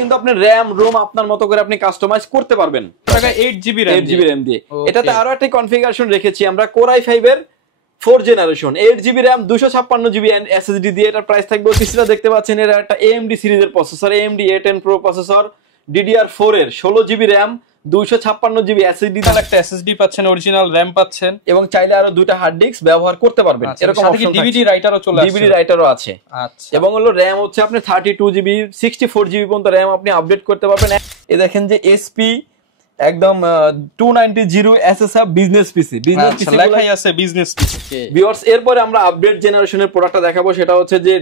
কিন্তু আপনি RAM ROM আপনার মতো করে আপনি কাস্টমাইজ করতে পারবেন। 8GB RAM দিয়ে। এটাতে আরো একটা কনফিগারেশন রেখেছি আমরা Core i5 এর 4 generation 8GB RAM 256GB SSD দিয়ে। এটার প্রাইস থাকবে পিসিটা দেখতে পাচ্ছেন, এর একটা AMD সিরিজের processor, AMD A10 Pro processor, DDR4 এর 16GB RAM 256GB SSD দিয়ে একটা SSD পাচ্ছেন, অরিজিনাল RAM পাচ্ছেন এবং চাইলে আরো দুইটা হার্ড ডিস্ক ব্যবহার করতে পারবেন। এরকম অপশন DVD রাইটারও চলে আসছে, DVD রাইটারও আছে। আচ্ছা, এবং হলো RAM হচ্ছে আপনি 32GB 64GB পর্যন্ত RAM আপনি আপডেট করতে পারবেন। এই দেখেন যে SP একদম 290 SSF বিজনেস পিসি, বিজনেস পিসি লেখাই আছে বিজনেস পিসি। ভিউয়ার্স এরপরে আমরা আপডেট জেনারেশনের প্রোডাক্টটা দেখাবো, সেটা হচ্ছে যে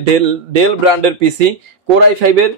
ডেল ব্র্যান্ডের পিসি Core i5 এর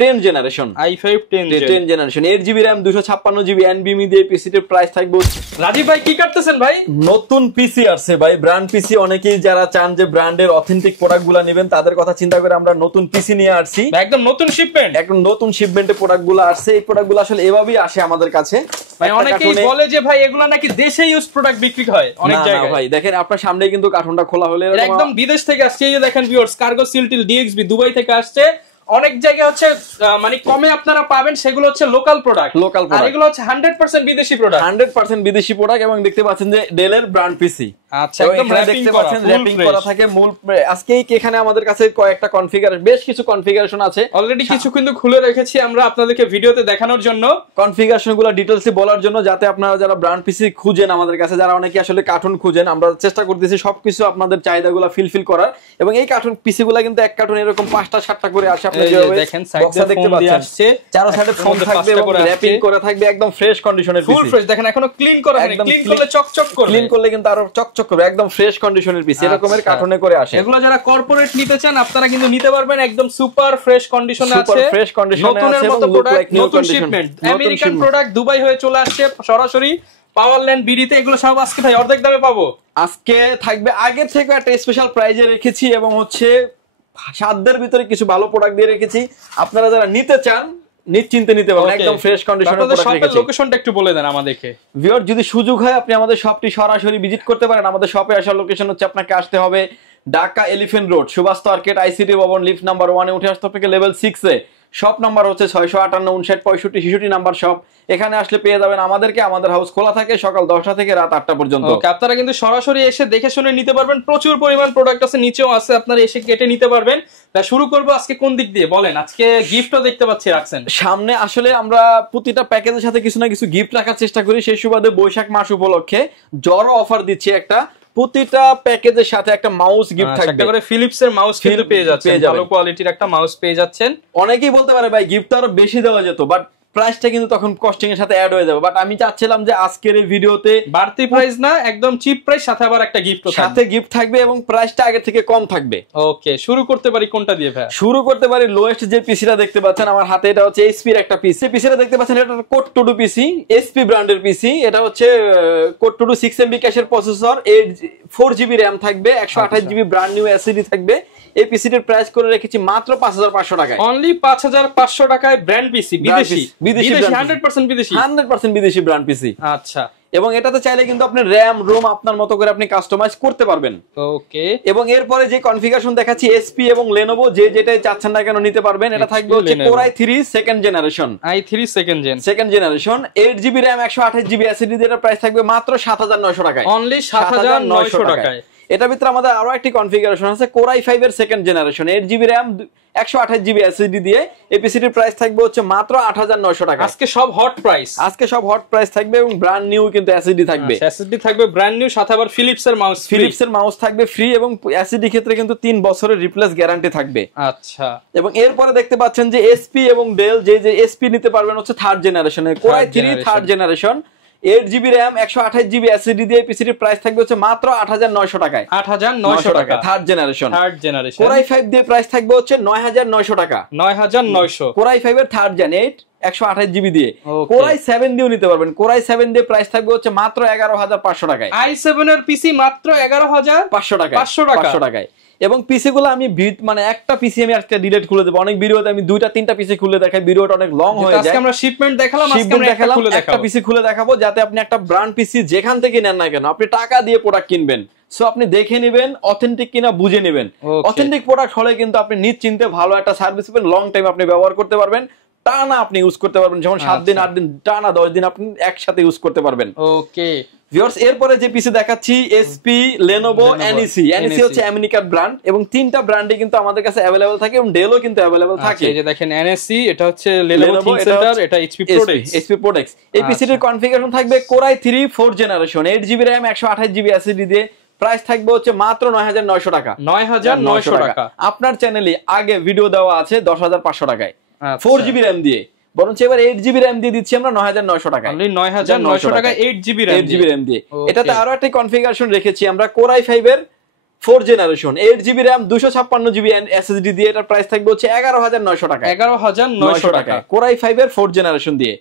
10 generation, i5 10 generation 8GB RAM 256GB NVMe দিয়ে পিসিটির প্রাইস থাকবে। রাজীব ভাই কি করতেছেন ভাই? নতুন পিসি আসছে ভাই, ব্র্যান্ড পিসি। অনেকেই যারা চান যে ব্র্যান্ডের অথেন্টিক প্রোডাক্টগুলো নেবেন তাদের কথা চিন্তা করে আমরা নতুন পিসি নিয়ে আসছি। একদম নতুন শিপমেন্ট, একদম নতুন শিপমেন্টে প্রোডাক্টগুলো আসছে। এই প্রোডাক্টগুলো আসলে এভাবেই আসে আমাদের কাছে। ভাই অনেকেই বলে যে ভাই এগুলা নাকি দেশে ইউজ প্রোডাক্ট বিক্রি হয় অনেক জায়গায়। ভাই দেখেন আপনার সামনেই কিন্তু কার্টুনটা খোলা হলে একদম বিদেশ থেকে আসছে। এই যে দেখেন ভিউয়ার্স, কার্গো সিলটিল DXB দুবাই থেকে আসছে। অনেক জায়গায় হচ্ছে মানে কমে আপনারা পাবেন, সেগুলো হচ্ছে লোকাল প্রোডাক্ট, আর এগুলো হচ্ছে 100% বিদেশি প্রোডাক্ট, 100% বিদেশি প্রোডাক্ট। এবং দেখতে পাচ্ছেন যে ডেলের ব্র্যান্ড পিসি। আচ্ছা, একদম দেখতে পাচ্ছেন র‍্যাপিং করা থাকে মূল। আজকেই এখানে আমাদের কাছে কয়েকটা কনফিগারেশন, বেশ কিছু কনফিগারেশন আছে অলরেডি, কিছু কিন্তু খুলে রেখেছি আমরা আপনাদেরকে ভিডিওতে দেখানোর জন্য, কনফিগারেশনগুলো ডিটেইলসে বলার জন্য, যাতে আপনারা যারা ব্র্যান্ড পিসি খুঁজেন আমাদের কাছে, যারা অনেকে আসলে কার্টুন খুঁজেন, আমরা চেষ্টা করতেছি সবকিছু আপনাদের চাহিদাগুলো ফিল করার। এবং এই কার্টুন পিসিগুলো কিন্তু এক কার্টুন এরকম 5টা 7টা করে আসে। আপনি দেখেন সাইডে দেখতে পাচ্ছেন, চারো সাইডে ফোন থাকবে এবং র‍্যাপিং করা থাকবে, একদম ফ্রেশ কন্ডিশনের পিসি, ফুল ফ্রেশ। দেখেন এখনো ক্লিন করা হয়নি, ক্লিন করলে চকচক করবে, ক্লিন করলে কিন্তু আরো চকচক করবে, একদম ফ্রেশ কন্ডিশনের পিসি। এরকমের কার্টুনে করে আসে। এগুলো যারা কর্পোরেট নিতে চান আপনারা কিন্তু নিতে পারবেন, একদম সুপার ফ্রেশ কন্ডিশনে আছে, সুপার ফ্রেশ কন্ডিশনে আছে নতুনের মতো প্রোডাক্ট, নতুন শিপমেন্ট, আমেরিকান প্রোডাক্ট দুবাই হয়ে চলে আসছে সরাসরি পাওয়ারল্যান্ড বিডিতে। এগুলো সব আজকে ভাই অর্ধেক দামে পাবো। আজকে থাকবে আগের থেকে একটা স্পেশাল প্রাইজে রেখেছি, এবং হচ্ছে সাধ্যের ভিতরে কিছু ভালো প্রোডাক্ট দিয়ে রেখেছি। আপনারা যারা নিতে চান নিশ্চিন্তে নিতে পারেন, একদম ফ্রেশ কন্ডিশনের প্রোডাক্ট রেখেছি। শপের লোকেশনটা একটু বলে দেন আমাদেরকে। ভিউয়ার যদি সুযোগ হয় আপনি আমাদের শপটি সরাসরি ভিজিট করতে পারেন। আমাদের শপে আসার লোকেশন হচ্ছে, আপনাকে আসতে হবে Dhaka elephant road, Subhash market, ICT Bhaban, lift number 1 এ উঠে আসতে হবে লেভেল 6 এ। শপ নাম্বার হচ্ছে 658 59 65 66 নাম্বার শপ। এখানে আসলে পেয়ে যাবেন আমাদেরকে। আমাদের হাউস খোলা থাকে সকাল 10টা থেকে রাত 8টা পর্যন্ত। ওকে, আপনারা কিন্তু সরাসরি এসে দেখে শুনে নিতে পারবেন। প্রচুর পরিমাণ প্রোডাক্ট আছে, নিচেও আছে, আপনারা এসে কেটে নিতে পারবেন। তা শুরু করব আজকে কোন দিক দিয়ে বলেন? আজকে গিফটও দেখতে পাচ্ছি রাখছেন সামনে। আসলে আমরা প্রতিটা প্যাকেজের সাথে কিছু না কিছু গিফট রাখার চেষ্টা করি। সেই সুবাদে বৈশাখ মাস উপলক্ষে জড়ো অফার দিচ্ছি একটা। প্রতিটা প্যাকেজের সাথে একটা মাউস গিফট থাকবে, একটা করে ফিলিপস এর মাউস কিন্তু পেয়ে যাচ্ছেন, ভালো কোয়ালিটির একটা মাউস পেয়ে যাচ্ছেন। অনেকেই বলতে পারে ভাই গিফট আরো বেশি দেওয়া যেত, বাট প্রাইসটা কিন্তু তখন কস্টিং এর সাথে অ্যাড হয়ে যাবে। বাট আমি চাচ্ছিলাম যে আজকের এই ভিডিওতে বাড়তি প্রাইস না, একদম চিপ প্রাইস, সাথে আবার একটা গিফট সাথে গিফট থাকবে এবং প্রাইসটা আগে থেকে কম থাকবে। ওকে, শুরু করতে পারি কোনটা দিয়ে ভাই? শুরু করতে পারি লোয়েস্ট যে পিসিটা দেখতে পাচ্ছেন আমার হাতে, এটা হচ্ছে এইচপি এর একটা পিসি। পিসিটা দেখতে পাচ্ছেন এটা কোড টু পিসি, এইচপি ব্র্যান্ডের পিসি। এটা হচ্ছে কোড টু 6MB ক্যাশের প্রসেসর, 4GB RAM থাকবে, 128GB ব্র্যান্ড নিউ এসএসডি থাকবে। এই পিসিটির প্রাইস করে রেখেছি মাত্র 5500 টাকায়, অনলি 5500 টাকায় ব্র্যান্ড পিসি, বিদেশি 100% বিদেশি, 100% বিদেশি ব্র্যান্ড পিসি। আচ্ছা, এবং এটাতে চাইলে কিন্তু আপনি র‍্যাম রোম আপনার মতো করে আপনি কাস্টমাইজ করতে পারবেন। ওকে, এবং এরপরে যে কনফিগারেশন দেখাচ্ছি এসপি এবং লেনোভো, যে যেটাই চাচ্ছেন না কেন নিতে পারবেন। এটা থাকবে হচ্ছে Core i3 second generation, second generation 8GB RAM 128GB SSD দিয়ে। এর প্রাইস থাকবে মাত্র 7900 টাকায়, অনলি 7900 টাকায়। এটার ভিতরে আমাদের আরো একটি কনফিগারেশন আছে Core i5 এর second generation, 8GB RAM 128GB SSD দিয়ে। এই পিসিটির প্রাইস থাকবে হচ্ছে মাত্র 8900 টাকা। আজকে সব হট প্রাইস থাকবে এবং ব্র্যান্ড নিউ কিন্তু এসএসডি থাকবে, এসএসডি থাকবে ব্র্যান্ড নিউ, সাথে আবার ফিলিপস এর মাউস থাকবে ফ্রি, এবং এসএসডি ক্ষেত্রে কিন্তু 3 বছরের রিপ্লেস গ্যারান্টি থাকবে। আচ্ছা, এবং এরপরে দেখতে পাচ্ছেন যে এসপি এবং ডেল, যে এসপি নিতে পারবেন হচ্ছে থার্ড জেনারেশনের Core i3 third generation, 8GB RAM 128GB SSD দিয়ে। পিসিটির প্রাইস থাকবে হচ্ছে মাত্র 8900 টাকায়, 8900 টাকা। থার্ড জেনারেশন Core i5 দিয়ে প্রাইস থাকবে হচ্ছে 9900 টাকা, 9900। Core i5 এর থার্ড জেন 128GB দিয়ে। Core i7 দিয়েও নিতে পারবেন। Core i7 দিয়ে প্রাইস থাকবে হচ্ছে মাত্র 11500 টাকায়, i7 এর পিসি মাত্র 11500 টাকায়, 500 টাকায়। এবং পিসি গুলো আমি মানে একটা পিসি আমি আজকে ডিলিট খুলে দেব। অনেক ভিডিওতে আমি 2টা 3টা পিসি খুলে দেখাই, ভিডিওটা অনেক লং হয়ে যায়। আজকে আমরা শিপমেন্ট দেখালাম, আজকে আমরা একটা পিসি খুলে দেখাবো, যাতে আপনি একটা ব্র্যান্ড পিসি যেখান থেকে নেন না কেন, আপনি টাকা দিয়ে প্রোডাক্ট কিনবেন, সো আপনি দেখে নেবেন অথেন্টিক কিনা বুঝে নেবেন। অথেন্টিক প্রোডাক্ট হলে কিন্তু আপনি নিশ্চিন্তে ভালো একটা সার্ভিস পাবেন, লং টাইম আপনি ব্যবহার করতে পারবেন। টানা আপনি ইউজ করতে পারবেন, যেমন 7 দিন 8 দিন টানা 10 দিন আপনি একসাথে ইউজ করতে পারবেন। ওকে ভিউয়ার্স, এরপরে যে পিসি দেখাচ্ছি এসপি, লেনোভো, এনইসি। এনইসি হচ্ছে আমেরিকার ব্র্যান্ড এবং তিনটা ব্র্যান্ডই কিন্তু আমাদের কাছে अवेलेबल থাকে এবং ডেলও কিন্তু अवेलेबल থাকে। এই যে দেখেন এনএসসি, এটা হচ্ছে লেনোভো থিংকসেন্টার, এটা এইচপি প্রোডেক্স। এইচপি প্রোডেক্স। এই পিসিটির কনফিগারেশন থাকবে core i 3 4 generation, 8GB RAM 128GB SSD দিয়ে। প্রাইস থাকবে হচ্ছে মাত্র 9900 টাকা। 9900 টাকা। আপনার চ্যানেলে আগে ভিডিও দেওয়া আছে 10500 টাকায় 4GB RAM দিয়ে, বরঞ্চ এবার 8GB RAM দিয়ে দিচ্ছি আমরা 9900 টাকায়। অনলি 9900 টাকা 8GB RAM দিয়ে। এটাতে আরো একটা কনফিগারেশন রেখেছি আমরা কোরাই 5 এর 4 generation, 8GB RAM 256GB SSD দিয়ে। এটার প্রাইস থাকবে হচ্ছে 11900 টাকা। 11900 টাকা কোরাই 5 এর 4 জেনারেশন দিয়ে।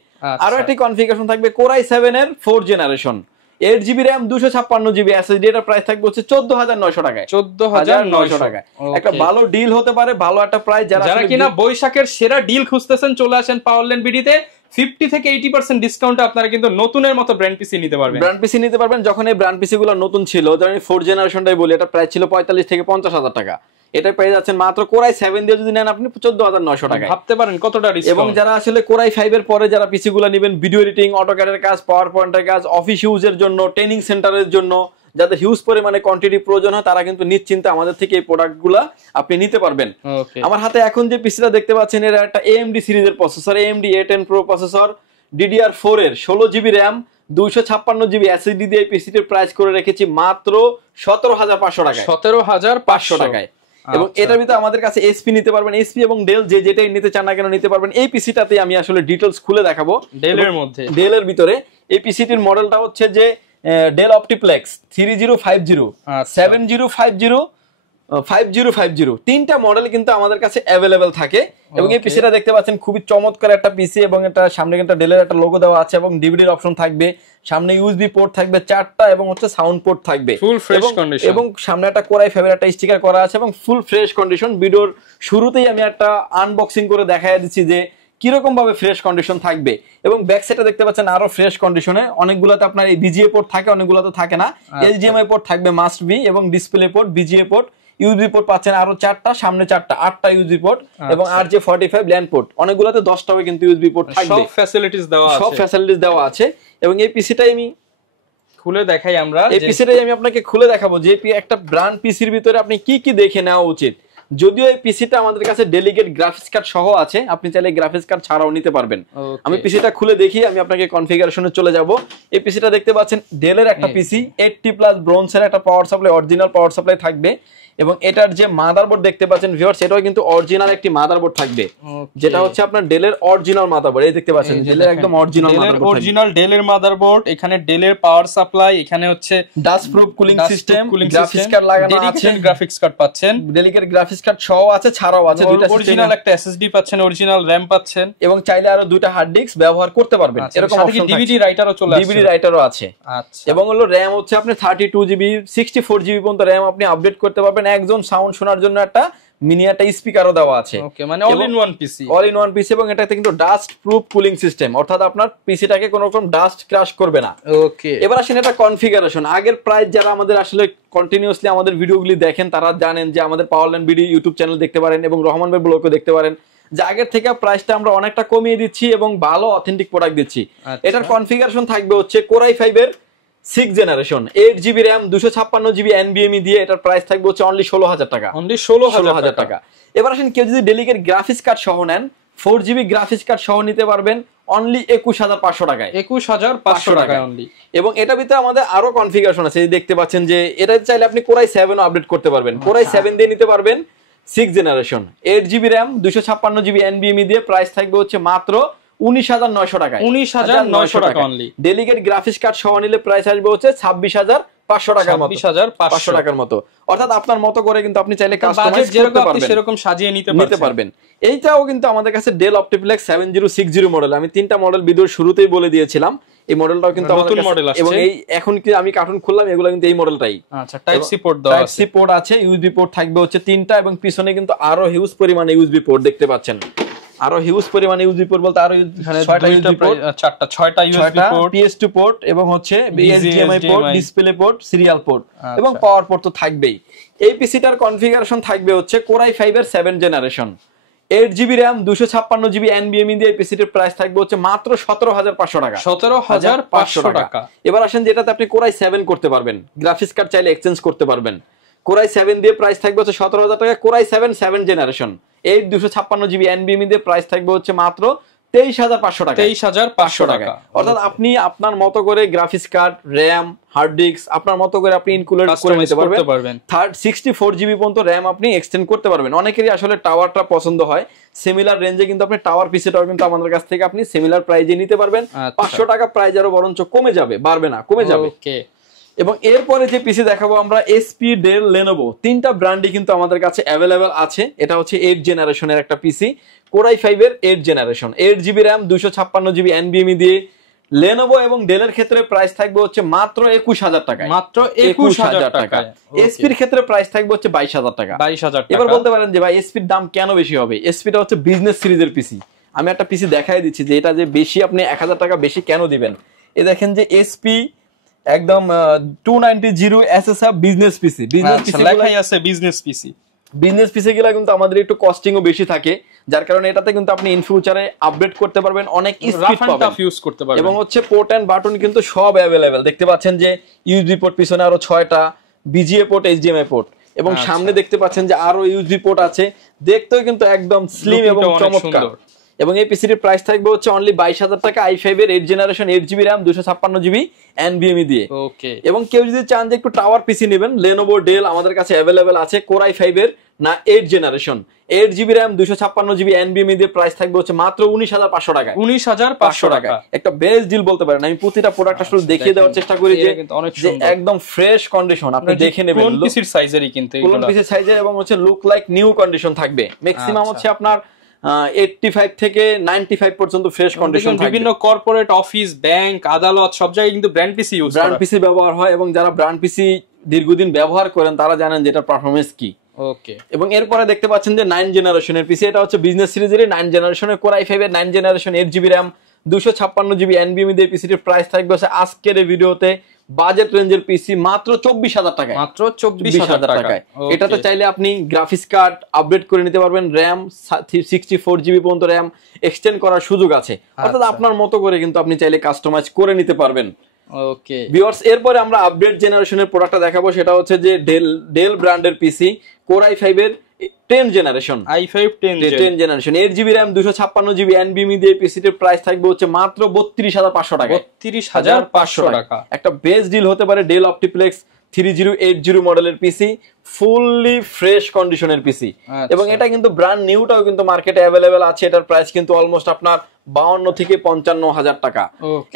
আরো একটা কনফিগারেশন থাকবে কোরাই 7 এর 4 generation, 8GB RAM 256GB SSD। এটার প্রাইস থাকবে হচ্ছে 14900 টাকায়। 14900 টাকা। একটা ভালো ডিল হতে পারে, ভালো একটা প্রাইস। যারা কিনা বৈশাখের সেরা ডিল খুঁজতেছেন চলে আসেন পাওয়ারল্যান্ড বিডিতে। 50 থেকে 80% ডিসকাউন্টে আপনারা কিন্তু নতুনের মতো ব্র্যান্ড পিসি নিতে পারবেন। ব্র্যান্ড পিসি নিতে পারবেন। যখন এই ব্র্যান্ড পিসি গুলো নতুন ছিল, যেমন 4 জেনারেশনটাই বলি, এটা প্রাইস ছিল 45 থেকে 50000 টাকা। এটা পেয়ে যাচ্ছেন মাত্র কোরাই 7 দিয়ে যদি নেন আপনি 14900 টাকায়। ভাবতে পারেন কতটা ডিসকাউন্ট। এবং যারা আসলে কোরাই 5 এর পরে যারা পিসি গুলো নেবেন, ভিডিও এডিটিং, অটোক্যাডের কাজ, পাওয়ার পয়েন্টের কাজ, অফিস ইউজের জন্য, ট্রেনিং সেন্টারের জন্য, যাদের হিউজ পরিমাণে কোয়ান্টিটি প্রয়োজন হয়, তারা কিন্তু নিশ্চিন্তে আমাদের থেকে এই প্রোডাক্টগুলো আপনি নিতে পারবেন। আমার হাতে এখন যে পিসিটা দেখতে পাচ্ছেন, এর একটা AMD সিরিজের processor, AMD A10 Pro processor, DDR4 এর 16GB RAM 256GB SSD দিয়ে এই পিসিটির প্রাইস করে রেখেছি মাত্র 17500 টাকায়। 17500 টাকায়। এবং এটার ভিতরে আমাদের কাছে এসপি নিতে পারবেন, এসপি এবং ডেল যে যেটাই নিতে চান না কেন নিতে পারবেন। এই পিসিটাতে আমি আসলে ডিটেইলস খুলে দেখাবো। ডেলের ভিতরে এই পিসিটির মডেলটা হচ্ছে যে ডেল অপটিপ্লেক্স 3050, 7050, 5050, তিনটা মডেল কিন্তু আমাদের কাছে अवेलेबल থাকে। এবং এই পিসিটা দেখতে পাচ্ছেন খুবই চমৎকার একটা পিসি, এবং এটা সামনে একটা ডেলের একটা লোগো দেওয়া আছে এবং ডিভিডির অপশন থাকবে, সামনে ইউএসবি পোর্ট থাকবে 4টা এবং হচ্ছে সাউন্ড পোর্ট থাকবে ফুল ফ্রেশ কন্ডিশন, এবং সামনে একটা কোরাই 5 এর একটা স্টিকার করা আছে এবং ফুল ফ্রেশ কন্ডিশন। ভিডিওর শুরুতেই আমি একটা আনবক্সিং করে দেখায় দিচ্ছি যে কিরকম ভাবে ফ্রেশ কন্ডিশন থাকবে। এবং ব্যাক সাইডে দেখতে পাচ্ছেন আরো ফ্রেশ কন্ডিশনে, অনেকগুলোতে আপনার এই বিজিএ পোর্ট থাকে, অনেকগুলোতে থাকে না। এইচডিএমআই পোর্ট থাকবে মাস্ট বি, এবং display port, VGA port, USB port পাচ্ছেন আরো 4টা, সামনে 4টা, 8টা ইউএসবি পোর্ট এবং RJ45 ল্যান্ড পোর্ট। অনেকগুলোতে 10টাও কিন্তু ইউএসবি পোর্ট থাকবে। সব ফ্যাসিলিটিস দেওয়া আছে। এবং এই পিসিটাই আমি খুলে দেখাই, আমরা এই পিসিটাই আমি আপনাকে খুলে দেখাবো যে একটা ব্র্যান্ড পিসির ভিতরে আপনি কি কি দেখে নেওয়া উচিত। যদিও এই পিসিটা আমাদের কাছে ডেলিগেট গ্রাফিক্স কার্ড সহ আছে, আপনি চাইলে গ্রাফিক্স কার্ড ছাড়াও নিতে পারবেন। আমি পিসিটা খুলে দেখি, আমি আপনাকে কনফিগারেশনে চলে যাব। এই পিসিটা দেখতে পাচ্ছেন ডেলের একটা পিসি, 80+ ব্রোঞ্জের একটা power supply, original power supply থাকবে। এবং এটার যে মাদারবোর্ড দেখতে পাচ্ছেন ভিউয়ার্স, এটাও কিন্তু অরিজিনাল একটি মাদারবোর্ড থাকবে, যেটা হচ্ছে আপনার ডেলের অরিজিনাল মাদারবোর্ড। এই দেখতে পাচ্ছেন ডেলের একদম অরিজিনাল মাদারবোর্ড, অরিজিনাল ডেলের মাদারবোর্ড। এখানে ডেলের পাওয়ার সাপ্লাই, এখানে হচ্ছে dust proof cooling system, graphics card লাগানো আছে, গ্রাফিক্স কার্ড পাচ্ছেন, ডেলিগেট গ্রাফিক্স কার্ড সহ আছে, ছাড়াও আছে দুইটা অরিজিনাল একটা এসএসডি পাচ্ছেন, অরিজিনাল র‍্যাম পাচ্ছেন, এবং চাইলে আরো দুইটা হার্ড ডিস্ক ব্যবহার করতে পারবেন। এরকম অপশন ডিভিডি রাইটারও চলে আসছে, ডিভিডি রাইটারও আছে। আচ্ছা, এবং হলো র‍্যাম হচ্ছে আপনি 32GB 64GB পর্যন্ত র‍্যাম আপনি আপডেট করতে পারবেন। একজন সাউন্ড শোনার জন্য একটা মিনি একটা স্পিকারও দেওয়া আছে। ওকে, মানে all in one PC, all in one PC. এবং এটাতে কিন্তু ডাস্ট প্রুফ কুলিং সিস্টেম, অর্থাৎ আপনার পিসিটাকে কোনো রকম ডাস্ট ক্র্যাশ করবে না। ওকে, এবার আসেন এটা কনফিগারেশন। আগের প্রাইস যারা আমাদের আসলে কন্টিনিউয়াসলি আমাদের ভিডিওগুলি দেখেন তারা জানেন যে আমাদের পাওয়ারল্যান্ড বিডি ইউটিউব চ্যানেল দেখতে পারেন এবং রহমান ভাই ব্লগও দেখতে পারেন, যে আগের থেকে প্রাইসটা আমরা অনেকটা কমিয়ে দিচ্ছি এবং ভালো অথেন্টিক প্রোডাক্ট দিচ্ছি। এটার কনফিগারেশন থাকবে হচ্ছে কোরাই 5 এর 6 generation, 8GB RAM 256GB NVMe দিয়ে। এটার প্রাইস থাকবে হচ্ছে অনলি 16000 টাকা, অনলি 16000 টাকা। এবার আসেন কেউ যদি ডেলিগেট গ্রাফিক্স কার্ড সহ নেন, 4GB গ্রাফিক্স কার্ড সহ নিতে পারবেন অনলি 21500 টাকায়, 21500 টাকায় অনলি। এবং এটা ভিতরে আমাদের আরো কনফিগারেশন আছে, দেখতে পাচ্ছেন যে এটা চাইলে আপনি কোরাই 7 ও আপডেট করতে পারবেন। কোরাই 7 দিয়ে নিতে পারবেন 6 generation, 8GB RAM 256GB NVMe দিয়ে। প্রাইস থাকবে হচ্ছে মাত্র 19900 টাকায়, 19900 টাকা অনলি। ডেলিগেট গ্রাফিক্স কার্ড সহ নিলে প্রাইস আসবে হচ্ছে 26500 টাকার মতো, 26500 টাকার মতো। অর্থাৎ আপনার মতো করে কিন্তু আপনি চাইলে কাস্টমাইজ করতে পারবেন, সেরকম সাজিয়ে নিতে পারবেন। এইটাও কিন্তু আমাদের কাছে ডেল অপটিপ্লেক্স 7060 মডেল, আমি তিনটা মডেল ভিডিওর শুরুতেই বলে দিয়েছিলাম। এই মডেলটাও কিন্তু আমাদের কাছে, এবং এই এখন কি আমি কার্টুন খুললাম, এগুলো কিন্তু এই মডেলটাই। আচ্ছা, টাইপ সি পোর্ট দাও আছে, টাইপ সি পোর্ট আছে, ইউএসবি পোর্ট থাকবে হচ্ছে 3টা, এবং পিছনে কিন্তু আরো হিউজ পরিমাণে ইউএসবি পোর্ট দেখতে পাচ্ছেন। আরো হিউজ পরিমাণে ইউএসবি পোর্ট বলতে আরো এখানে 6টা ইউএসবি পোর্ট, 6টা ইউএসবি পোর্ট, PS2 পোর্ট, এবং হচ্ছে HDMI port, display port, serial port, এবং পাওয়ার পোর্ট তো থাকবেই। এই পিসিটার কনফিগারেশন থাকবে হচ্ছে কোরাই 5 এর 7 generation, 8GB RAM 256GB NVMe দিয়ে পিসিটির প্রাইস থাকবে হচ্ছে মাত্র 17,500 টাকা। 17,500 টাকা। এবার আসেন যেটাতে আপনি কোরাই 7 করতে পারবেন, গ্রাফিক্স কার্ড চাইলে এক্সচেঞ্জ করতে পারবেন। কোরাই 7 দিয়ে প্রাইস থাকবে হচ্ছে 17,000 টাকা। কোরাই 7 জেনারেশন 8 256GB NVMe দিয়ে প্রাইস থাকবে হচ্ছে মাত্র 23,500 টাকা। 23,500 টাকা। অর্থাৎ আপনি আপনার মতো করে graphics card, RAM, hard disk আপনার মতো করে আপনি ইনক্লুড করে নিতে পারবেন। 64GB পর্যন্ত র্যাম আপনি এক্সটেন্ড করতে পারবেন। অনেকেরই আসলে টাওয়ারটা পছন্দ হয়, সিমিলার রেঞ্জে কিন্তু আপনি টাওয়ার পিসিটাও কিন্তু আমাদের কাছ থেকে আপনি সিমিলার প্রাইজে নিতে পারবেন। 500 টাকা প্রাইস আরো বরঞ্চ কমে যাবে, বাড়বে না, কমে যাবে। এবং এরপরে যে পিসি দেখাবো আমরা এসপি, ডেল, লেনোভো, তিনটা ব্র্যান্ডই কিন্তু আমাদের কাছে অ্যাভেলেবেল আছে। এটা হচ্ছে 8 জেনারেশনের একটা পিসি, কোরাই 5 এর 8 generation, 8GB RAM 256GB NVMe দিয়ে। লেনোভো এবং ডেলের ক্ষেত্রে প্রাইস থাকবে হচ্ছে মাত্র 21,000 টাকা। মাত্র 21,000 টাকা। এসপির ক্ষেত্রে প্রাইস থাকবে হচ্ছে 22,000 টাকা। 22,000 টাকা। এবার বলতে পারেন যে ভাই এসপির দাম কেন বেশি হবে? এসপিটা হচ্ছে বিজনেস সিরিজের পিসি। আমি একটা পিসি দেখাই দিচ্ছি যে এটা যে বেশি, আপনি 1,000 টাকা বেশি কেন দিবেন। এ দেখেন যে এসপি একদম 290 SSF বিজনেস পিসি। বিজনেস পিসি লেখাই আছে বিজনেস পিসি। বিজনেস পিসি গুলো কিন্তু আমাদের একটু কস্টিংও বেশি থাকে, যার কারণে এটাতে কিন্তু আপনি ইন ফিউচারে আপডেট করতে পারবেন, অনেক স্পিড পাবেন, ইউজ করতে পারবেন। এবং হচ্ছে পোর্ট এন্ড বাটন কিন্তু সব अवेलेबल। দেখতে পাচ্ছেন যে ইউএসবি পোর্ট পিছনে আরো 6টা, বিজিএ পোর্ট, এইচডিএমআই পোর্ট, এবং সামনে দেখতে পাচ্ছেন যে আরো ইউএসবি পোর্ট আছে। দেখতেও কিন্তু একদম স্লিম এবং চমৎকার। এবং এই পিসিটির প্রাইস থাকবে হচ্ছে অনলি 22,000 টাকা। i5 এর 8 generation 8GB RAM 256GB NVMe দিয়ে। ওকে। এবং কেউ যদি চান যে একটু টাওয়ার পিসি নেবেন, লেনোভো, ডেল আমাদের কাছে অ্যাভেলেবেল আছে। কোরাই 5 এর না 8 generation 8GB RAM 256GB NVMe দিয়ে প্রাইস থাকবে হচ্ছে মাত্র 19,500 টাকা। 19,500 টাকা একটা বেস্ট ডিল বলতে পারেন। আমি প্রতিটা প্রোডাক্ট আসলে দেখিয়ে দেওয়ার চেষ্টা করি যে একদম ফ্রেশ কন্ডিশন আপনি দেখে নেবেন। কোন পিসির সাইজেরই কিন্তু এগুলো, কোন পিসির সাইজের, এবং হচ্ছে লুক লাইক নিউ কন্ডিশন থাকবে। ম্যাক্সিমাম হচ্ছে আপনার 85 থেকে 95 পর্যন্ত ফ্রেশ কন্ডিশন থাকবে। বিভিন্ন কর্পোরেট অফিস, ব্যাংক, আদালত সব জায়গায় কিন্তু ব্র্যান্ড পিসি ইউজ করা হয়, ব্র্যান্ড পিসি ব্যবহার হয়, এবং যারা ব্র্যান্ড পিসি দীর্ঘদিন ব্যবহার করেন তারা জানেন যে এটার পারফরম্যান্স কি। ওকে। এবং এরপরে দেখতে পাচ্ছেন যে 9 জেনারেশনের পিসি, এটা হচ্ছে বিজনেস সিরিজের 9 জেনারেশনের কোরাই 5 এর 9 generation 8GB RAM 256GB NVMe দিয়ে পিসিটির প্রাইস থাকবে হচ্ছে আজকের এই ভিডিওতে বাজেট রেঞ্জের পিসি মাত্র 24,000 টাকায়। মাত্র 24,000 টাকায়। এটাতে চাইলে আপনি গ্রাফিক্স কার্ড আপডেট করে নিতে পারবেন, র্যাম 64GB পর্যন্ত র্যাম এক্সটেন্ড করার সুযোগ আছে। অর্থাৎ আপনার মতো করে কিন্তু আপনি চাইলে কাস্টমাইজ করে নিতে পারবেন। ওকে ভিউয়ার্স, এরপরে আমরা আপডেট জেনারেশনের প্রোডাক্টটা দেখাবো, সেটা হচ্ছে যে ডেল ব্র্যান্ডের পিসি কোরাই 5 এর 10 generation, i5 10 generation 8GB RAM 256GB NVMe দিয়ে পিসিটির প্রাইস থাকবে হচ্ছে মাত্র 32,500 টাকা। 32,500 টাকা। একটা বেস্ট ডিল হতে পারে। ডেল অপটিপ্লেক্স 3080 মডেলের পিসি, ফুললি ফ্রেশ কন্ডিশনের পিসি, এবং এটা কিন্তু ব্র্যান্ড নিউটাও কিন্তু মার্কেটে অ্যাভেলেবেল আছে। এটার প্রাইস কিন্তু অলমোস্ট আপনার 52 থেকে 55,000 টাকা।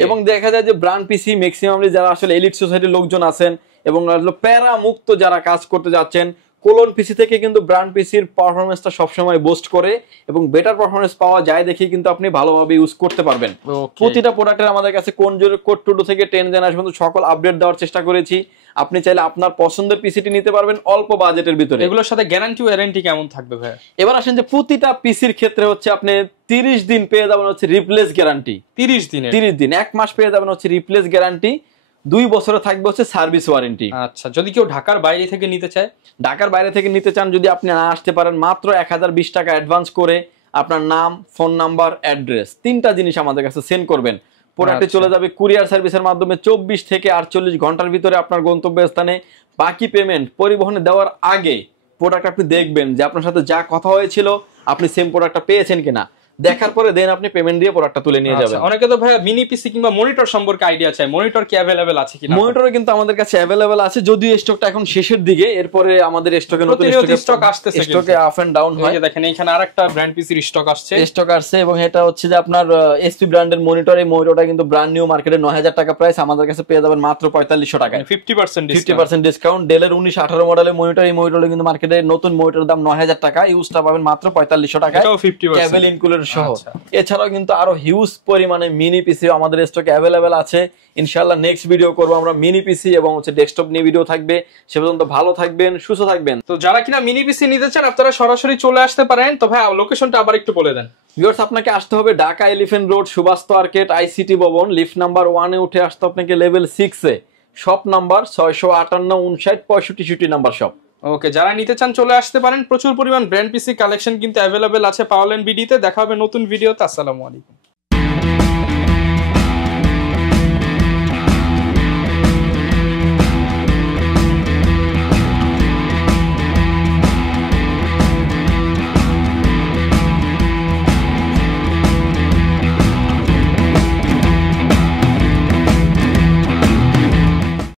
এবং দেখা যায় যে ব্র্যান্ড পিসি ম্যাক্সিমামলি যারা আসলে এলিট সোসাইটির লোকজন আছেন এবং প্যারা মুক্ত যারা কাজ করতে যাচ্ছেন, কোলন পিসি থেকে কিন্তু ব্র্যান্ড পিসির পারফরম্যান্সটা সবসময় বুস্ট করে এবং বেটার পারফরম্যান্স পাওয়া যায় দেখে কিন্তু আপনি ভালোভাবে ইউজ করতে পারবেন। প্রতিটা প্রোডাক্টের আমাদের কাছে কোড 2 থেকে 10 জেনারেশন পর্যন্ত সকল আপডেট দেওয়ার চেষ্টা করেছি। আপনি চাইলে আপনার পছন্দের পিসিটি নিতে পারবেন অল্প বাজেটের ভিতরে। এগুলোর সাথে গ্যারান্টি ওয়ারেন্টি কেমন থাকবে ভাই? এবার আসেন যে প্রতিটা পিসির ক্ষেত্রে হচ্ছে আপনি 30 দিন পেয়ে যাবেন হচ্ছে রিপ্লেস গ্যারান্টি। 30 দিন 1 মাস পেয়ে যাবেন হচ্ছে রিপ্লেস গ্যারান্টি, 2 বছরে থাকবে হচ্ছে সার্ভিস ওয়ারেন্টি। আচ্ছা, যদি কেউ ঢাকার বাইরে থেকে নিতে চায়? ঢাকার বাইরে থেকে নিতে চান, যদি আপনি না আসতে পারেন, মাত্র 1020 টাকা অ্যাডভান্স করে আপনার নাম, ফোন নাম্বার, অ্যাড্রেস 3টা জিনিস আমাদের কাছে সেন্ড করবেন। প্রোডাক্টে চলে যাবে কুরিয়ার সার্ভিসের মাধ্যমে 24 থেকে 48 ঘন্টার ভিতরে আপনার গন্তব্যস্থানে। বাকি পেমেন্ট পরিবহনে দেওয়ার আগে প্রোডাক্ট আপনি দেখবেন যে আপনার সাথে যা কথা হয়েছিল আপনি সেম প্রোডাক্টটা পেয়েছেন কিনা, দেখার পরে দেন আপনি পেমেন্ট দিয়ে প্রোডাক্টটা তুলে নিয়ে যাবেন। অনেকে তো ভাই মিনি পিসি কিংবা মনিটর সম্পর্কে আইডিয়া চায়, মনিটর কি अवेलेबल আছে কিনা? মনিটরও কিন্তু আমাদের কাছে अवेलेबल আছে, যদিও স্টকটা এখন শেষের দিকে, এরপরে আমাদের স্টকে নতুন স্টক আসতেছে, স্টকে আপ এন্ড ডাউন হয়। এই দেখেন এখানে আরেকটা ব্র্যান্ড পিসির স্টক আসছে, এবং এটা হচ্ছে যে আপনার এসপি ব্র্যান্ডের মনিটর। এই মনিটরটা কিন্তু ব্র্যান্ড নিউ মার্কেটে 9,000 টাকা প্রাইস, আমাদের কাছে পেয়ে যাবেন মাত্র 4500 টাকায়, 50% ডিসকাউন্ট। ডেলের 1918 মডেলের মনিটর, এই মনিটরে কিন্তু মার্কেটে নতুন মনিটরের দাম 9,000 টাকা, ইউজটা পাবেন মাত্র 4500 টাকায়, কেবল ইনক্লুডেড সহ। এছাড়াও কিন্তু আরো হিউজ পরিমাণে মিনি পিসি আমাদের স্টকে অ্যাভেলেবেল আছে। ইনশাআল্লাহ নেক্সট ভিডিও করব আমরা মিনি পিসি এবং হচ্ছে ডেস্কটপ নিয়ে ভিডিও থাকবে। সে পর্যন্ত ভালো থাকবেন, সুস্থ থাকবেন। তো যারা কিনা মিনি পিসি নিতে চান আপনারা সরাসরি চলে আসতে পারেন। তো ভাই লোকেশনটা আবার একটু বলে দেন। ভিউয়ার্স, আপনাকে আসতে হবে Dhaka elephant road, Subastu arcade, ICT Bhaban, lift number 1 এ উঠে আসতে আপনাকে লেভেল 6 এ, শপ নাম্বার 658 59 65 নাম্বার শপ। ওকে, যারা নিতে চান চলে আসতে পারেন। প্রচুর পরিমাণ ব্র্যান্ড পিসি কালেকশন কিন্তু অ্যাভেলেবেল আছে পাওয়ালেন বিডিতে। দেখা হবে নতুন ভিডিওতে। আসসালামু আলাইকুম।